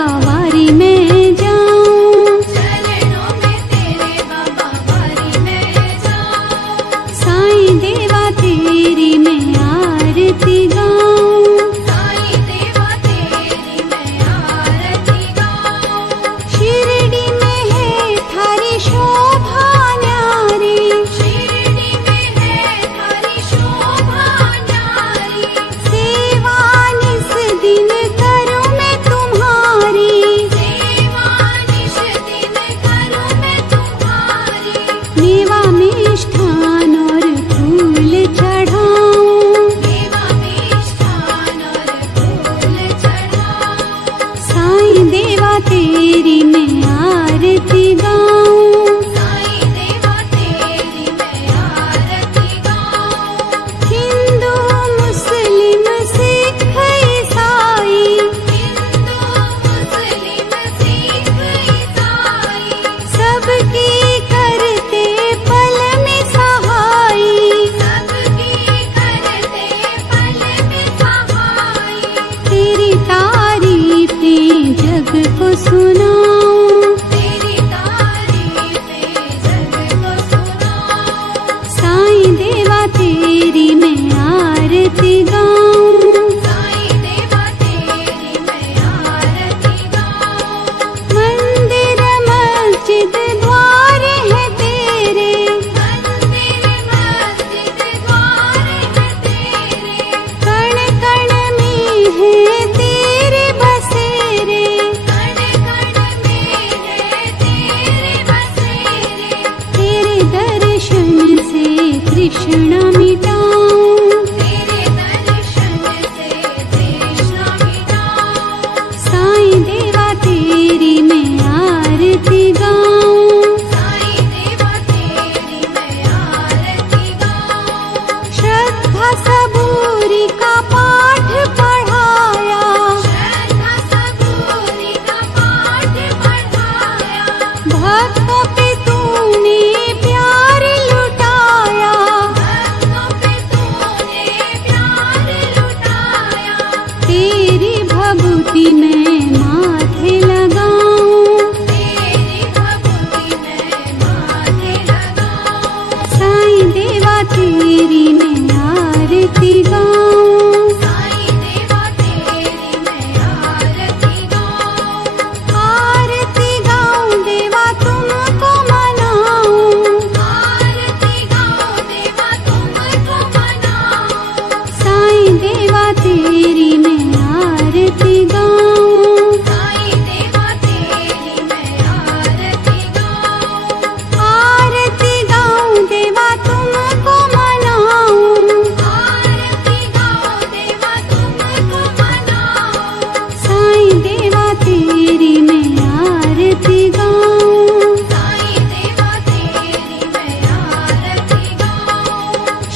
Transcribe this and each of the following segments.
बाबा वारी में जाऊं, चरणों में तेरे बाबा वारी में जाऊं, साईं देवा तेरी मैं आरती गाऊं, साईं देवा तेरी मैं आरती गाऊं, शिरडी में है थारी शोभा न्यारी, शिरडी में है थारी शोभा न्यारी, सेवा निस दिन करूं मैं तुम्हारी, सेवा निश दिन करूं मैं तुम्हारी, मेवा मिष्ठान और फूल चढ़ाऊं, देवा मिष्ठान और फूल चढ़ाऊं, साईं देवा तेरी मैं आरती गाऊं, साईं देवा तेरी मैं आरती गाऊं, हिंदू मुस्लिम सिख ईसाई, हिंदू मुस्लिम सिख ईसाई, सबकी करते पल में सहाई, सबकी करते पल में सहाई, तेरी तारीफें जग को सुनाऊं, तेरी तारीफें जग को सुनाऊं, साईं देवा तेरी मैं आरती गाऊं, साईं देवा तेरी मैं आरती गाऊं, मंदिर मस्जिद द्वार है तेरे, मंदिर मस्जिद द्वार है तेरे, कण कण में है तेरे बसेरे, कण कण में है तेरे बसेरे, तेरे दर्शन से तृष्णा मिटाऊं, तेरे दर्शन से तृष्णा मिटाऊं, साईं देवा तेरी मैं आरती गाऊं, साईं देवा तेरी मैं आरती गाऊं, श्रद्धा सबूरी का पाठ पढ़ाया, श्रद्धा सबूरी का पाठ पढ़ाया, भक्तों पे तूने प्यार लुटाया, भक्तों पे तूने प्यार लुटाया, तेरी भभूति मैं माथे लगाऊं, तेरी भक्ति मैं माथे लगाऊं, साईं देवा तेरी मैं आरती गाऊं, साईं देवा तेरी मैं आरती गाऊं, आरती गाऊं देवा तुमको मनाऊं, आरती गाऊं देवा तुमको मनाऊं, साईं देवा तेरी मैं आरती गाऊं, साईं देवा तेरी मैं आरती गाऊं, आरती गाऊं देवा तुमको मनाऊं, आरती गाऊं देवा तुमको मनाऊं, साईं देवा तेरी मैं आरती गाऊं, साईं देवा तेरी मैं आरती गाऊं,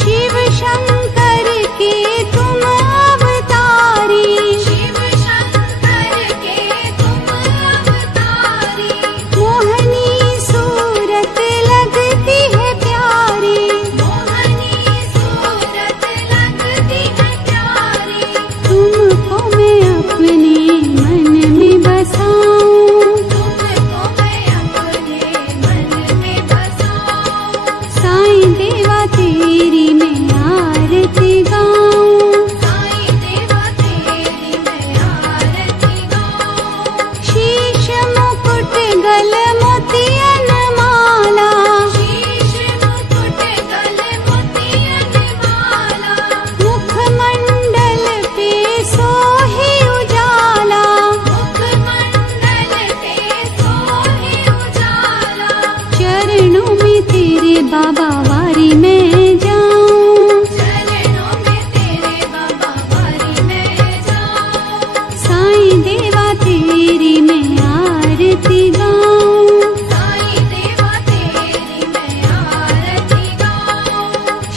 शिव शंकर के तुम अवतारी, शिव शंकर के तुम अवतारी, मोहनी सूरत लगती है प्यारी, मोहनी सूरत लगती है प्यारी, तुमको मैं अपने मन में बसाऊं, तुमको मैं अपने मन में बसाऊं, साईं देवा तेरी मैं आरती गाऊं, साईं देवा तेरी मैं आरती गाऊं, शीश मुकुट गल मोतियन माला, शीश मुकुट गल मोतियन माला, मुखमंडल पे सोहे उजाला, मुखमंडल पे सोहे उजाला, चरणों में तेरे बाबा वारी में जाऊं, चरणों में तेरे बाबा वारी में जाऊं, साईं देवा तेरी मैं आरती गाऊं, साईं देवा तेरी मैं आरती गाऊं,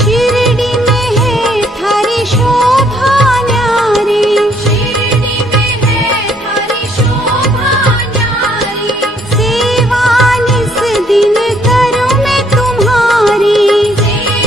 शिरडी में है थारी शोभा न्यारी, शिरडी में है थारी शोभा न्यारी, सेवा निस दिन करूं मैं तुम्हारी, सेवा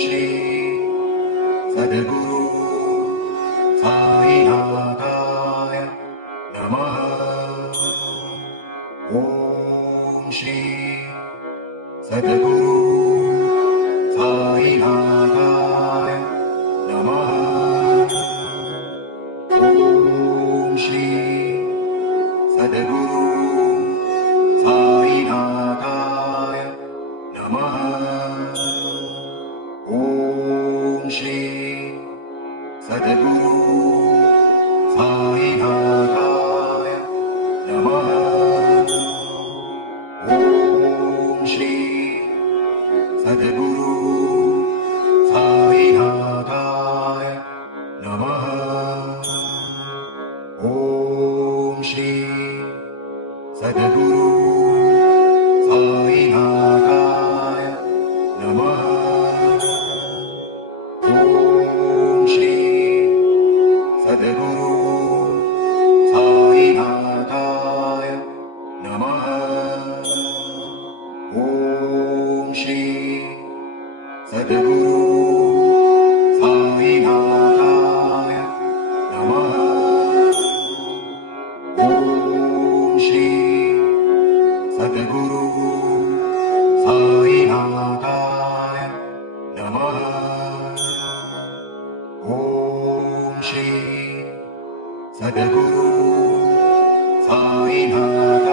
श्री सद्गुरु साईनाथाय नमः। ॐ श्री सद्गुरु साईनाथाय नमः। ॐ श्री सद्गुरु साईनाथाय नमः। ॐ श्री सद्गुरु साईनाथाय नमः। ॐ श्री सद्गुरु साईनाथाय नमः। ॐ श्री सद्गुरु साईनाथाय नमः। ॐ श्री सद्गुरु साईनाथाय नमः। ॐ श्री सद्गुरु साईनाथाय नमः। ॐ श्री सद्गुरु साईनाथाय नमः। ॐ श्री सद्गुरु साईनाथाय